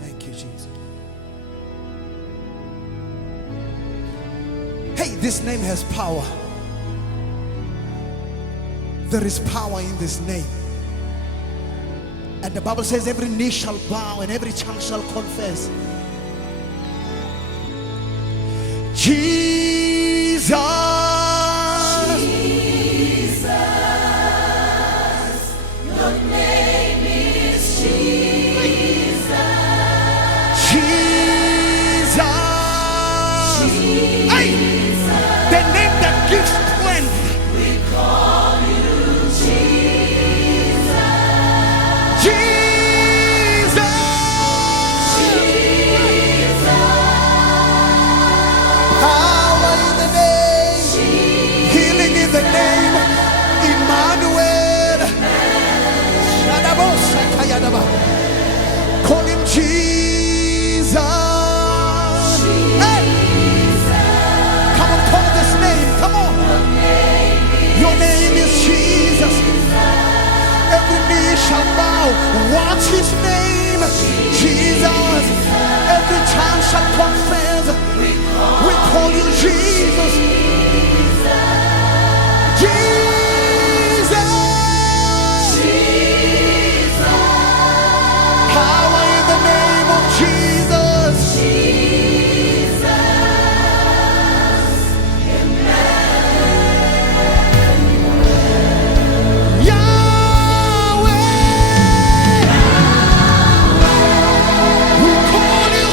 Thank you, Jesus. Hey, this name has power. There is power in this name. And the Bible says every knee shall bow and every tongue shall confess. Jesus. Jesus, your name is Jesus. Jesus. Jesus. Hey, the name that gives strength. We call you Jesus. Jesus. Jesus. Power in the name. Healing in the name. Emmanuel. Call him Jesus. Hey, come on, call this name. Come on. Your name is Jesus. Every knee shall bow. What's his name? Jesus. Every tongue shall confess. We call you Jesus. Jesus. Power in the name of Jesus. Yahweh. We call you.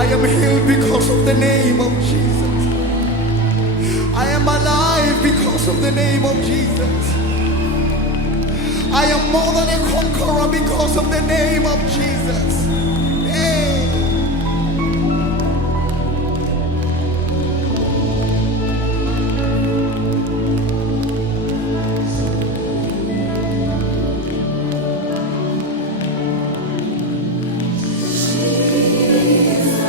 I am healed because of the name of Jesus. I am alive because of the name of Jesus. I am more than a conqueror because of the name of Jesus. Hey. Jesus.